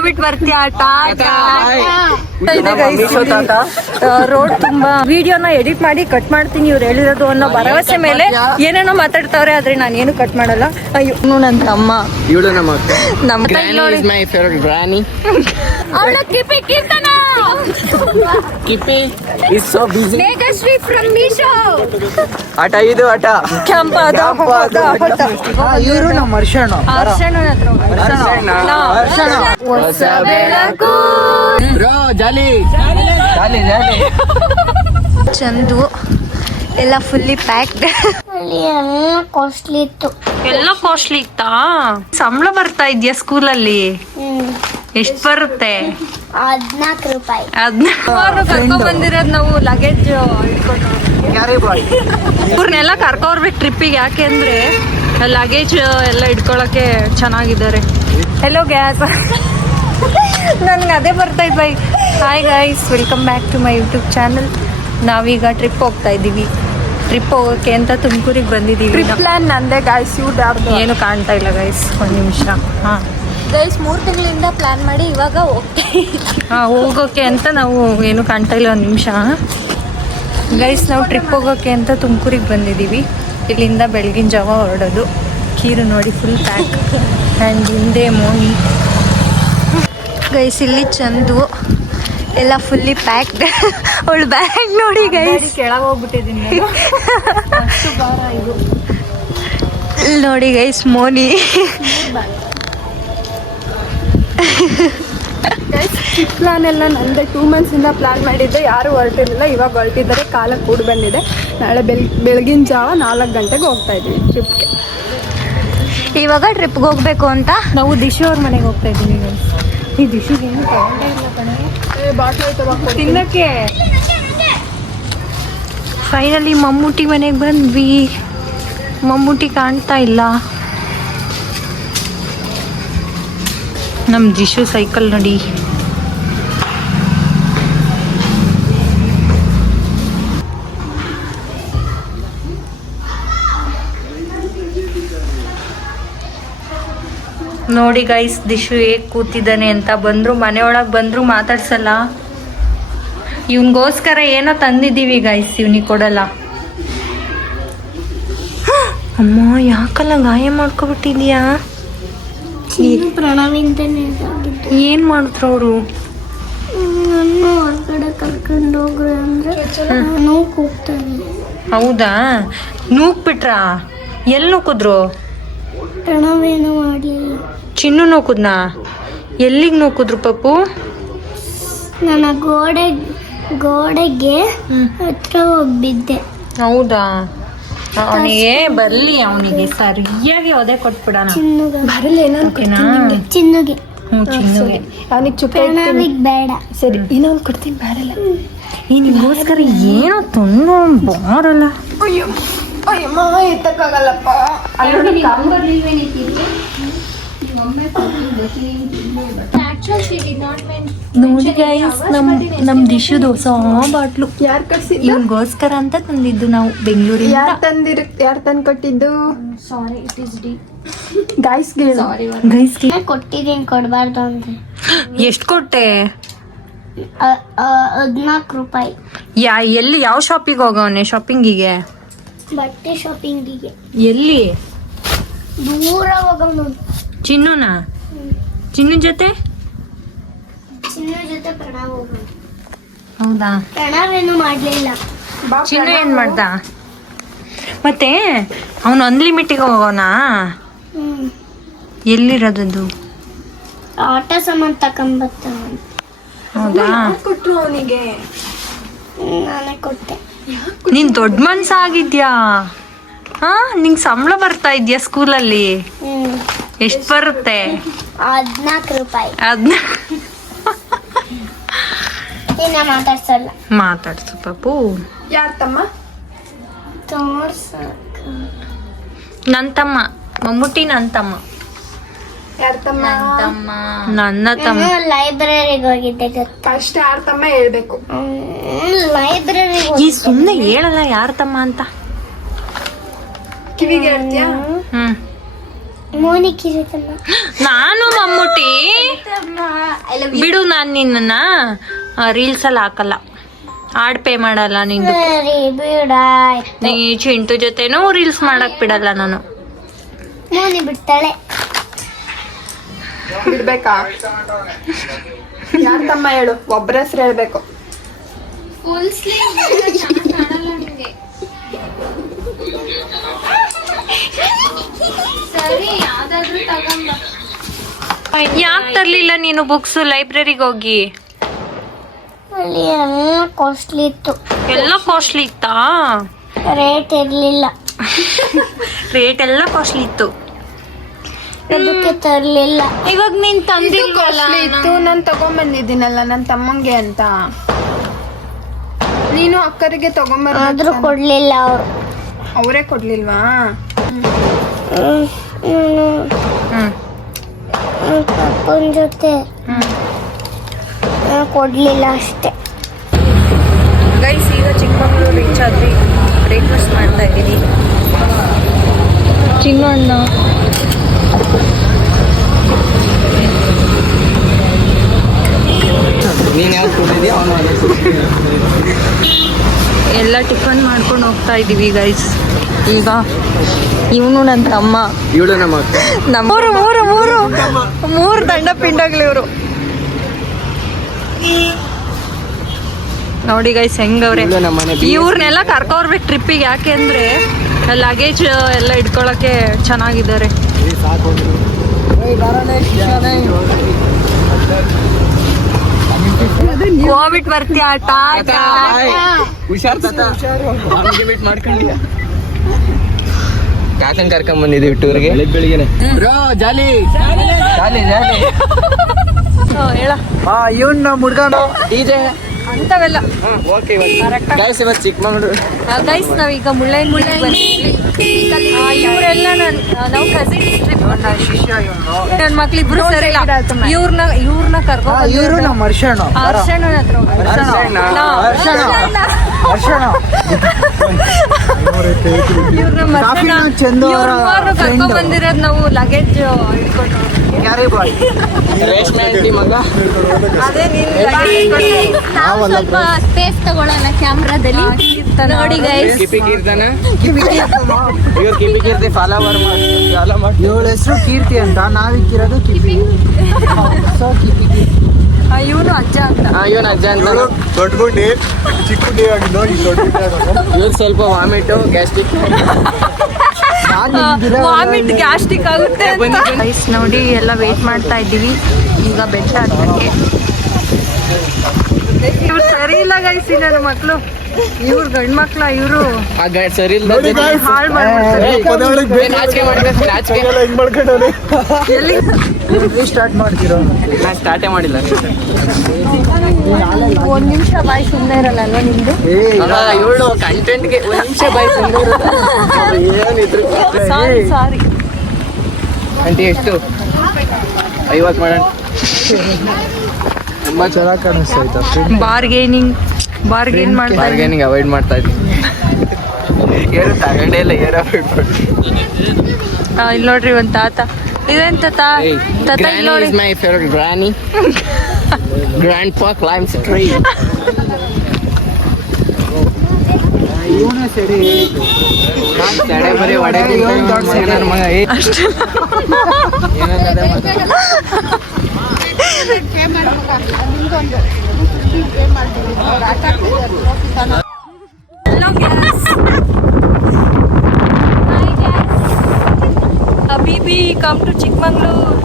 ಹೋಗ್ಬಿಟ್ಟು ಬರ್ತೀಯ ರೋಡ್ ತುಂಬಾ ವಿಡಿಯೋನ ಎಡಿಟ್ ಮಾಡಿ ಕಟ್ ಮಾಡ್ತೀನಿ ಇವ್ರು ಹೇಳಿರೋದು ಅನ್ನೋ ಭರವಸೆ ಮೇಲೆ ಏನೇನೋ ಮಾತಾಡ್ತಾವ್ರೆ ಆದ್ರೆ ನಾನು ಏನು ಕಟ್ ಮಾಡಲ್ಲ. ಅಯ್ಯೋ ನನ್ನ ತಮ್ಮ ಇವಳು ನಮ್ಮ ಗ್ರಾನಿ is my favorite granny. ಅವಳ ಕೀರ್ತನ Kippy is so busy. Meghashree from Misho. ಆಟ ಇದು ಆಟ ಕೆಂಪಾದ ಇವರು ನಮ್ಮ ಹರ್ಷಣ ಹೊಸ ಬೆಳಕು ಬ್ರೋ ಜಾಲಿ ಚಂದು ಎಲ್ಲ ಫುಲ್ಲಿ ಪ್ಯಾಕ್ಡ್. ಕಾಸ್ಟ್ಲಿ ಇತ್ತು. ಎಲ್ಲ ಕಾಸ್ಟ್ಲಿ ಇತ್ತಾ? ಸಂಬಳ ಬರ್ತಾ ಇದೆಯಾ ಸ್ಕೂಲಲ್ಲಿ? ಎಷ್ಟು ಬರುತ್ತೆ? 14 ರೂಪಾಯಿ. ಕರ್ಕೊಂಡ್ ಬಂದಿರೋದು ನಾವು ಲಗೇಜ್ ಇವ್ರನ್ನೆಲ್ಲ ಕರ್ಕೊಬರ್ಬೇಕು ಟ್ರಿಪ್ಪಿಗೆ. ಯಾಕೆ ಅಂದ್ರೆ ಲಗೇಜ್ ಎಲ್ಲ ಇಟ್ಕೊಳಕ್ಕೆ ಚೆನ್ನಾಗಿದ್ದಾರೆ. ಹೆಲೋ ಗ್ಯಾಸ್ ನನ್ಗೆ ಅದೇ ಬರ್ತಾ ಇದ್ bye. Hi guys, welcome back to my YouTube channel. ನಾವೀಗ ಟ್ರಿಪ್ ಹೋಗ್ತಾ ಇದ್ದೀವಿ. ಟ್ರಿಪ್ ಹೋಗೋಕ್ಕೆ ಅಂತ ತುಮಕೂರಿಗೆ ಬಂದಿದ್ದೀವಿ. ಪ್ಲಾನ್ ನಂದೇ ಗಾಯ್ಸ್, ಏನು ಕಾಣ್ತಾ ಇಲ್ಲ ಗೈಸ್. ಒಂದು ನಿಮಿಷ. ಹಾಂ ಗೈಸ್ 3 ತಿಂಗಳಿಂದ ಪ್ಲಾನ್ ಮಾಡಿ ಇವಾಗ ಹೋಗೋಕೆ ಅಂತ ನಾವು ಏನು ಕಾಣ್ತಾ ಇಲ್ಲ. ಒಂದು ನಿಮಿಷ ಗೈಸ್, ನಾವು ಟ್ರಿಪ್ ಹೋಗೋಕೆ ಅಂತ ತುಮಕೂರಿಗೆ ಬಂದಿದ್ದೀವಿ. ಇಲ್ಲಿಂದ ಬೆಳಗಿನ ಜಾವ ಹೊರಡೋದು. ಕೀರು ನೋಡಿ ಫುಲ್ ಪ್ಯಾಕ್ ಆ್ಯಂಡ್ ಹಿಂದೆ ಮೋನಿ. ಗೈಸ್ ಇಲ್ಲಿ ಚಂದು ಎಲ್ಲ ಫುಲ್ಲಿ ಪ್ಯಾಕ್ಡ್. ಅವಳು ಬ್ಯಾಗ್ ನೋಡಿ ಗೈಸ್, ಕೆಳಗೆ ಹೋಗ್ಬಿಟ್ಟಿದ್ದೀನಿ ನೋಡಿ ಗೈಸ್. ಮೋನಿ ಪ್ಲಾನ್ ಎಲ್ಲ ನಂದೇ. 2 months ಇಂದ ಪ್ಲಾನ್ ಮಾಡಿದ್ದೆ, ಯಾರು ಹೊರಟಿರಲಿಲ್ಲ. ಇವಾಗ ಹೊರಟಿದ್ದಾರೆ, ಕಾಲ ಕೂಡಿ ಬಂದಿದೆ. ನಾಳೆ ಬೆಳಗಿನ ಜಾವ 4 ಗಂಟೆಗೆ ಹೋಗ್ತಾ ಇದ್ದೀವಿ ಟ್ರಿಪ್ಗೆ. ಇವಾಗ ಟ್ರಿಪ್ಗೆ ಹೋಗ್ಬೇಕು ಅಂತ ನಾವು ದಿಶು ಅವ್ರ ಮನೆಗೆ ಹೋಗ್ತಾ ಇದ್ದೀವಿ. ಈ ದಿಶುಗೆ ಏನು ತಿನ್ನಕ್ಕೆ. ಫೈನಲಿ ಮಮ್ಮೂಟಿ ಮನೆಗೆ ಬಂದ್ವಿ. ಮಮ್ಮೂಟಿ ಕಾಣ್ತಾ ಇಲ್ಲ. ನಮ್ಮ ದಿಶು ಸೈಕಲ್ ನೋಡಿ. ನೋಡಿ ಗೈಸ್, ದಿಶು ಹೇಗೆ ಕೂತಿದ್ದಾನೆ ಅಂತ. ಬಂದ್ರು ಮನೆಯೊಳಗೆ ಬಂದ್ರು ಮಾತಾಡ್ಸಲ್ಲ. ಇವನಿಗೋಸ್ಕರ ಏನೋ ತಂದಿದ್ದೀವಿ ಗೈಸ್, ಇವನಿಗೆ ಕೊಡಲ್ಲ. ಅಮ್ಮ ಯಾಕಲ್ಲ ಗಾಯ ಮಾಡ್ಕೊಬಿಟ್ಟಿದ್ಯಾ? ಪ್ರಣವಿಂದನೇ ಏನ್ ಮಾಡಿದ್ರು ಅವರು? ನನ್ನ ಹೊರಗಡೆ ಕರ್ಕೊಂಡು ಹೋಗ್ರಿ ಅಂದ್ರೆ ನಾನು ಕೂಗ್ತಾನೆ. ಹೌದಾ? ನೂಕ್ಬಿಟ್ರಾ? ಎಲ್ಲಿ ನೂಕಿದ್ರು? ಪ್ರಣವೇನು ಮಾಡಲಿಲ್ಲ. ಚಿನ್ನು ನೂಕುದ್ನಾ? ಎಲ್ಲಿಗೆ ನೂಕಿದ್ರು ಪಪ್ಪು? ನನ್ನ ಗೋಡೆಗೆ ಹತ್ರ ಹೋಗ್ಬಿದ್ದೆ. ಹೌದಾ? ಅವನಿಗೆ ಬರ್ಲಿ, ಅವನಿಗೆ ಸರಿಯಾಗಿ ಒದೆ ಕೊಟ್ಬಿಡೋಣ. ಬರಲ್ಲ ಏನಾದ್ರು ಚಿನ್ನುಗೆ. ಚಿನ್ನುಗೆ ಅವನಿಗೆ ಚುಕ್ಕ ಪ್ರಣವಿಗೆ ಬೇಡ. ಸರಿ, ಇನ್ನೊಂದು ಕೊಡ್ತೀನಿ. ಬರಲ್ಲ ನಿಗೋಸ್ಕರ ಏನೋ ತೊಂದು ಬಾರಲ್ಲ. ಅಯ್ಯಮ್ಮ ಎತ್ತಕ್ಕಾಗಲ್ಲಪ್ಪ. ನೋಡಿ ಗೈಸ್, ನಮ್ ದಿಶುದು ಹೊಸ ಬಾಟ್ಲು ಯಾರು ಕಳ್ಸಿದ್ದು? ಇವನ್ಗೋಸ್ಕರ ಅಂತ ತಂದಿದ್ದು ನಾವು ಬೆಂಗಳೂರಿಂದ. ಯಾರು ತಂದು ಕೊಟ್ಟಿದ್ದು? ಸಾರಿ, ಇಟ್ ಇಸ್ ಡಿ. ಗೈಸ್ಗೆ ಗೈಸ್ಗೆ ಕೊಟ್ಟಿದ್ದೀನಿ, ಕೊಡಬಾರ್ದು ಅಂದ್ರೆ. ಎಷ್ಟು ಕೊಟ್ಟೆ? 14 ರೂಪಾಯಿ. ಎಲ್ಲಿ ಯಾವ ಶಾಪಿಗೆ ಹೋಗವನೆ? ಶಾಪಿಂಗಿಗೆ? ಬಟ್ಟೆ ಶಾಪಿಂಗಿಗೆ. ಎಲ್ಲಿ? ದೂರ ಹೋಗೋನು. ಚಿನ್ನುನಾ? ಚಿನ್ನು ಜೊತೆ ಪ್ರಣವ್ ಹೋಗೋನು. ಹೌದಾ? ಪ್ರಣವೇನು ಮಾಡ್ಲಿಲ್ಲ. ಚಿನ್ನು ಏನ್ ಮಾಡ್ದ? ಮತ್ತೆ ಅವನು ಅನ್ಲಿಮಿಟಿಗೆ ಹೋಗೋನಾ? ಎಲ್ಲಿರೋದದು? ಆಟ ಸಾಮಾನು ತಕೊಂಬರ್ತಾನೆ. ಹೌದಾ? ಕೊಟ್ರು ಅವನಿಗೆ? ನಾನೇ ಕೊಟ್ಟೆ. ನೀನ್ ದೊಡ್ಡ ಮನ್ಸ ಆಗಿದ್ಯಾ? ಹಾ, ನಿಂಗೆ ಸಂಬಳ ಬರ್ತಾ ಇದ್ಯಾ ಸ್ಕೂಲಲ್ಲಿ? ಎಷ್ಟು ಬರುತ್ತೆ? 14 ರೂಪಾಯಿ. ಅದನ್ನ ಮಾತಾಡ್ಸಲ್ಲ. ಮಾತಾಡ್ಸು ಪಾಪು. ಯಾರ ತಮ್ಮ? ನನ್ನ ತಮ್ಮ ಮಮ್ಮೂಟಿ. ನನ್ನ ತಮ್ಮ. ಯಾರ ತಮ್ಮ? ನನ್ನ ತಮ್ಮ. ಲೈಬ್ರರಿಗೆ ಹೋಗಿದ್ದೆ ಗೊತ್ತಾ? ಫಸ್ಟ್ ಯಾರ ತಮ್ಮ ಹೇಳ್ಬೇಕು. ಲೈಬ್ರರಿಗೆ ಈ ಸುಮ್ಮನೆ ಹೇಳಲ್ಲ ಯಾರ ತಮ್ಮ ಅಂತ. ಕಿವಿಗೆ ಹೇಳ್ತೀಯಾ? ಹ್ಮ್ ಮೋನಿ ಕಿರಿತಮ್ಮ. ನಾನು ಮಮ್ಮೂಟಿ. ಬಿಡು, ನಾನು ನಿನ್ನ ರೀಲ್ಸ್ ಅಲ್ಲಿ ಹಾಕಲ್ಲ, ಆಡ್ ಪೇ ಮಾಡಲ್ಲ ನಿಂದು. ಸರಿ ಬಿಡಾಯ್ತು. ನೀ ಚಿಂಟು ಜೊತೆನೂ ರೀಲ್ಸ್ ಮಾಡಕ್ ಬಿಡಲ್ಲ ನಾನು. ಮೋನಿ ಬಿಡ್ತಾಳೆ. ಬಿಡ್ಬೇಕಾ? ಯಾರ್ ತಮ್ಮ ಹೇಳು, ಒಬ್ಬರ ಹೆಸರು ಹೇಳ್ಬೇಕು. ಯಾಕೆ ತರ್ಲಿಲ್ಲ ನೀನು ಬುಕ್ಸ್ ಲೈಬ್ರರಿಗೆ ಹೋಗಿ? ಅಲ್ಲಿ ಎಲ್ಲ ಕಾಸ್ಟ್ಲಿ ಇತ್ತು, ಎಲ್ಲ ಕಾಸ್ಟ್ಲಿ ಇತ್ತಾ? ರೇಟ್ ಇರ್ಲಿಲ್ಲ, ರೇಟ್ ಎಲ್ಲ ಕಾಸ್ಟ್ಲಿ ಇತ್ತು. ಅದಕ್ಕೆ ತರ್ಲಿಲ್ಲ. ಇವಾಗ ನೀನ್ ತಂದಿಲ್ವಲ್ಲ? ಕಾಸ್ಟ್ಲಿ ಇತ್ತು, ನಾನು ತಗೊಂಬಂದಿದ್ದೀನಲ್ಲ ನನ್ನ ತಮ್ಮಂಗೆ ಅಂತ. ನೀನು ಅಕ್ಕರಿಗೆ ಆದ್ರೂ ತಗೊಂಬರ್ಬೇಕು. ಕೊಡ್ಲಿಲ್ಲ ಅವ್ರು. ಅವರೇ ಕೊಡ್ಲಿಲ್ವಾ? ಹ್ಮ್ ಪಪ್ಪನ ಜೊತೆ ಕೊಡ್ಲಿಲ್ಲ ಅಷ್ಟೇ. ಗೈಸ್, ಈಗ ಚಿಕ್ಕಮಗಳೂರು ರೀಚ್ ಆದ್ವಿ. ಬ್ರೇಕ್ಫಾಸ್ಟ್ ಮಾಡ್ತಾ ಇದ್ದೀವಿ. ಚಿನ್ನಣ್ಣ ನೀನ್ ಯಾವ್ದು ಕೊಟ್ಟಿದ್ಯಾ ಅವನು ಅದೇ ಎಲ್ಲ ಟಿಫನ್ ಮಾಡ್ಕೊಂಡು ಹೋಗ್ತಾ ಇದ್ದೀವಿ ಗೈಸ್. ಈಗ ಇವನು ನನ್ನ ತಮ್ಮ, ಇವಳು ನಮ್ಮ ಅಕ್ಕ. ಮೂರು ಮೂರು ಮೂರು ಮೂರು ದಂಡ ಪಿಂಡಗಳು ಇವರು. ನೋಡಿ ಗೈಸ್ ಹೆಂಗವ್ರೆ. ಇವಳು ನಮ್ಮ ಮನೆ ಬಿ- ಇವ್ರನ್ನೆಲ್ಲ ಕರ್ಕೊರ್ಬೇಕು ಟ್ರಿಪ್ಪಿಗೆ. ಯಾಕೆ ಅಂದ್ರೆ ಲಗೇಜ್ ಎಲ್ಲ ಇಟ್ಕೊಳಕ್ಕೆ ಚೆನ್ನಾಗಿದ್ದಾರೆ. ಕೋವಿಡ್ ಬರ್ತೀಯ ಹುಷಾರ್ ತಾತ, ಅವನಿಗೆ ಬಿಟ್ಟು ಮಾಡ್ಕೊಂಡಿಲ್ಲ. ಕಾಕನ್ ಕರ್ಕೊಂಡ್ ಬಂದಿದ್ದೀವಿ ಟೂರ್ಗೆ ಬೆಳಿಗ್ಗೆ. ಬ್ರೋ ಜಾಲಿ ಜಾಲಿ ಜಾಲಿ. ಹೇಳ ಇವನ್ ಮುಡ್ಕೊಂಡು ಡಿಜೆ ಅಂತವೆಲ್ಲ. ಓಕೆ ಗೈಸ್, ಇವತ್ತು ಚಿಕ್ಕಮಗಳೂರು ಗೈಸ್ ನಾವೀಗ ಮುಳ್ಳಯ್ಯನಗಿರಿ ಬಂದಿದ್ವಿ. ಇವರೆಲ್ಲ ನಾವು ಕಸಿನ್ಸ್ ಟ್ರಿಪ್. ನನ್ನ ಮಕ್ಳಿಬ್ರು ಸರಿ ಇಲ್ಲ. ಇವ್ರನ್ನ ಕರ್ಕೊಂಡು ಇವರು ನಮ್ಮ ಅರ್ಶಣ ಅರ್ಶಣ್ಣನ ಹತ್ರ ಇವ್ರನ್ನ ಕಾಫಿನ ಚಂದು ಅವರ ಕರ್ಕೊಂಡ್ ಬಂದಿರೋದು ನಾವು ಲಗೇಜ್ ಹಿಡ್ಕೊಂಡು. ಕ್ಯಾರಿ ಬಾಯ್ ರೇಷ್ಮೆ ಆಂಟಿ ಮಗ. ಅದೇ ನೀನ್ ನಾವು ಸ್ವಲ್ಪ ಸ್ಪೇಸ್ ತಗೊಳ್ಳೋಣ ಕ್ಯಾಮ್ರಾದಲ್ಲಿ. ನೋಡಿ ಗೈಸ್, ಕಿಪಿ ಕೀರ್ತನ ಇವ್ರು ಕಿಪಿ ಕೀರ್ತಿ ಫಾಲೋ ಮಾಡಿ. ಇವಳ ಹೆಸರು ಕೀರ್ತಿ ಅಂತ, ನಾವಿಕ್ಕಿರೋದು ಕಿಪಿ. ಸೊ ಕಿಪಿ ಇವನು ಅಜ್ಜ ಅಂತ. ಇವನ್ ಅಜ್ಜ ಅಂತ. ದೊಡ್ಡ ಗುಂಡಿ ಚಿಕ್ಕ ಗುಂಡಿ ಆಗಿದ್ದು ಈ ದೊಡ್ಡ ಗುಂಡಿ ಆಗೋದು. ಇವ್ರು ಸ್ವಲ್ಪ ವಾಮಿಟು ಗ್ಯಾಸ್ಟ್ರಿಕ್. ವಾಮಿಟ್ ಗ್ಯಾಸ್ಟ್ರಿಕ್ ಆಗುತ್ತೆ ಅಂತ. ಗೈಸ್ ನೋಡಿ ಎಲ್ಲ ವೇಟ್ ಮಾಡ್ತಾ ಇದ್ದೀವಿ ಈಗ ಬೆಟ್ಟ ಹತ್ತಕ್ಕೆ. ಇವ್ರು ಸರಿ ಇಲ್ಲ ಗೈಸ್, ನನ್ನ ಮಕ್ಕಳು. ಇವ್ರು ಗಂಡ್ ಮಕ್ಳ, ಇವರು ಆ ಗೈಡ್ ಸರಿ ಇಲ್ಲ. ಹಾಳು ಮಾಡ್ಬಿಡ್ತಾರೆ. ನಾಚಿಕೆ ಮಾಡ್ಬೇಕು, ನಾಚಿಕೆ. ಎಲ್ಲ ಹಿಂಗ್ ಮಾಡ್ಕೊಂಡವ್ನೆ. ಎಲ್ಲಿ ಸ್ಟಾರ್ಟ್ ಮಾಡ್ತಿರೋ. ನಾ ಸ್ಟಾರ್ಟೇ ಮಾಡಿಲ್ಲ. ಒಂದ್ ನಿಮಿಷ ಬಾಯಿ ಸುಮ್ಮನೆ ಇರಲ್ಲ ಅಲ್ವಾ ನಿಮ್ದು? ಇವಳು ಕಂಟೆಂಟ್ಗೆ ಒಂದ್ ನಿಮಿಷ ಏನಿದ್ರು. ಸಾರಿ ಆಂಟಿ ಎಷ್ಟು? 50 ಮಾಡೋಣ. ತುಂಬಾ ಚೆನ್ನಾಗಿ ಕಾಣಿಸ್ತಾ ಇತ್ತು. ಬಾರ್ಗೇನ್ ಮಾಡ್ತಾ ಬಾರ್ಗೇನಿಂಗ್ ಅವಾಯ್ಡ್ ಮಾಡ್ತಾ ಇದ್ದೀನಿ. ಏನು ತಗೊಂಡೇ ಇಲ್ಲ, ಏನೋ ಇಲ್ಲಿ ನೋಡ್ರಿ ಒಂದ್ ತಾತ. ಇದೇನ್ ತಾತ? ತಾತ ಇಲ್ಲಿ ನೋಡಿ. is my favorite granny. Grandpa climbs a tree. ಇವನೇ ಸರಿ ಹೇಳಿದ್ದು. ತಡೆ ಬರೀ ಒಡೆ ನನ್ನ ಮಗ. ಅಷ್ಟೇ ಏನಂದ್ರೆ Habibi, come to Chikmagalur.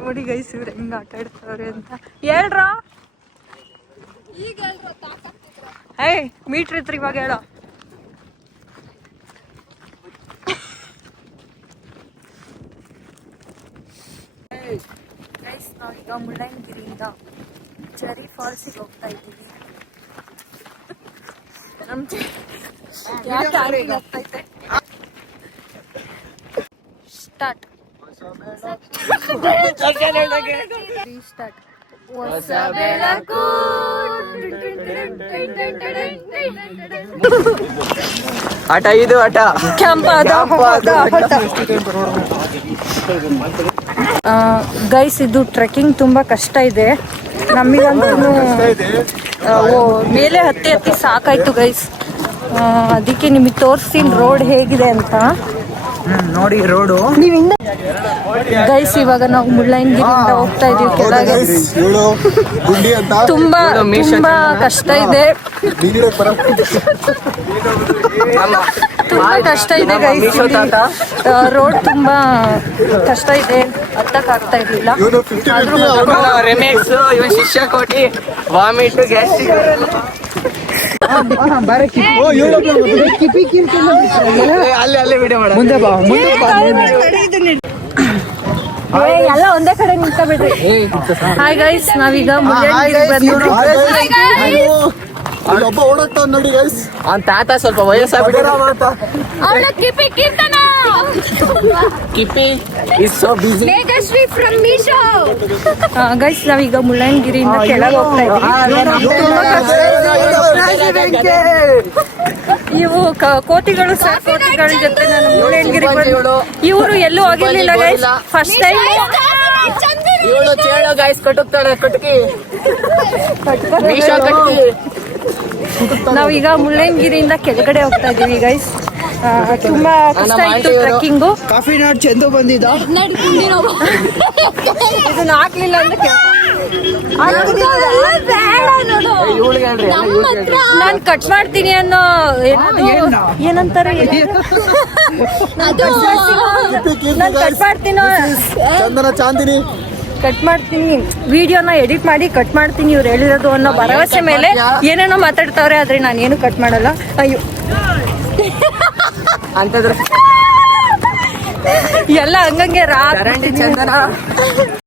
ನೋಡಿ ಗೈಸ್ ಇವ್ರು ಹೆಂಗ ಆಟ ಆಡ್ತಾವ್ರೆ ಅಂತ ಹೇಳ್ರ. ಏಯ್ ಮೀಟ್ರ್ ಇತ್ತು ಇವಾಗ ಹೇಳೋ. ಗೈಸ್ ನಾವೀಗ ಮುಳ್ಳಯ್ಯನಗಿರಿಯಿಂದ ಚೆರಿ ಫಾಲ್ಸಿಗೆ ಹೋಗ್ತಾ ಇದ್ದೀವಿ. ಸ್ಟಾರ್ಟ್. ಹೊಸ ಬೆಳಕು. ಆಟ ಇದು ಆಟ. ಕೆಂಪಾದ ಗೈಸ್, ಇದು ಟ್ರೆಕ್ಕಿಂಗ್ ತುಂಬಾ ಕಷ್ಟ ಇದೆ ನಮಗಂತೂ. ಮೇಲೆ ಹತ್ತಿ ಸಾಕಾಯ್ತು ಗೈಸ್. ಅದಕ್ಕೆ ನಿಮಗೆ ತೋರಿಸ್ತೀನಿ ರೋಡ್ ಹೇಗಿದೆ ಅಂತ. ನೋಡಿ ರೋಡು. ಗೈಸ್, ಇವಾಗ ನಾವು ಮುಳ್ಳಯ್ಯನಗಿರಿಯಿಂದ ಹೋಗ್ತಾ ಇದೀವಿ ಕೆಳಗೆ. ಇವಳು ಗುಂಡಿ ಅಂತ ತುಂಬಾ ತುಂಬಾ ಕಷ್ಟ ಇದೆ, ತುಂಬಾ ಕಷ್ಟ ಇದೆ ಗೈಸ್. ರೋಡ್ ತುಂಬಾ ಕಷ್ಟ ಇದೆ, ಹತ್ತಕ್ ಆಗ್ತಾ ಇರ್ಲಿಲ್ಲ. ಇವನು 50-50 ರೆಮಿಕ್ಸ್, ಇವನ್ ಶಿಷ್ಯ ಕೋಟಿ, ವಾಮಿಟ್, ಗ್ಯಾಸ್ಟ್ರಿಕ್. ಓ ಇವಳು ಅಲ್ಲೇ ವಿಡಿಯೋ ಮಾಡ. ಮುಂದೆ ಬಾ, ಮುಂದೆ ಬಾ. ಎಲ್ಲ ಒಂದೇ ಕಡೆ ನಿಂತ್ಕೊಬಿಡ್ರಿ. ಹಾಯ್ ಗೈಸ್, ನಾವೀಗ ಮುಳ್ಳಯ್ಯನಗಿರಿ ಬಂದ್ಬಿಟ್ಟು ಒಬ್ಬ ಓಡಾಡ್ತಾವ ನೋಡಿ ಗೈಸ್. ಅವ್ನ್ ತಾತ ಸ್ವಲ್ಪ ವಯಸ್ಸಾಗ್ಬಿಟ್ಟಿರೋ ಅವಳ Kippi Keerthana Kippi is so busy. Meghashree from Meesho. Guys, ನಾವೀಗ ಮುಳ್ಳಯ್ಯನಗಿರಿಯಿಂದ ಕೆಳಗೆ ಹೋಗ್ತಾ ಇದ್ದೀವಿ. ಇವು ಕೋತಿಗಳು ಸರ್, ಕೋತಿಗಳ ಜೊತೆ ನಾನು ಮುಳ್ಳಯ್ಯನಗಿರಿ ಇವರು ಎಲ್ಲೂ ಹೋಗಿರ್ಲಿಲ್ಲ ಗೈಸ್, ಫಸ್ಟ್ ಟೈಮ್. ಇವಳು ಚೇಳು ಗೈಸ್, ಕಟುಕ್ತಾಳೆ ಕಟುಕಿ, ಮೀಶೋ ಕಟ್ಟಿ. ನಾವೀಗ ಮುಳ್ಳಯ್ಯನಗಿರಿಯಿಂದ ಕೆಳಗಡೆ ಹೋಗ್ತಾ ಇದೀವಿ ಗೈಸ್. ತುಂಬಾ ಕಷ್ಟ ಇತ್ತು ಟ್ರೆಕ್ಕಿಂಗು. ಕಾಫಿ ನಾಡ್ ಚಂದು ಬಂದಿದ್ದ. ಇದನ್ನ ಹಾಕ್ಲಿಲ್ಲ ಅಂದ್ರೆ ನಾನು ಕಟ್ ಮಾಡ್ತೀನಿ ಅನ್ನೋ ಏನಂತಾರೆ, ನಾನು ಕಟ್ ಮಾಡ್ತೀನೋ, ಚಂದನ ಚಾಂದಿನಿ ಕಟ್ ಮಾಡ್ತೀನಿ, ವಿಡಿಯೋನ ಎಡಿಟ್ ಮಾಡಿ ಕಟ್ ಮಾಡ್ತೀನಿ ಇವ್ರು ಹೇಳಿರೋದು ಅನ್ನೋ ಭರವಸೆ ಮೇಲೆ ಏನೇನೋ ಮಾತಾಡ್ತಾವ್ರೆ, ಆದ್ರೆ ನಾನು ಏನು ಕಟ್ ಮಾಡಲ್ಲ. ಅಯ್ಯೋ, ಅಂತಂದ್ರೆ ಎಲ್ಲ ಹಂಗಂಗೆ ಚರಂಡಿ ಚಂದನ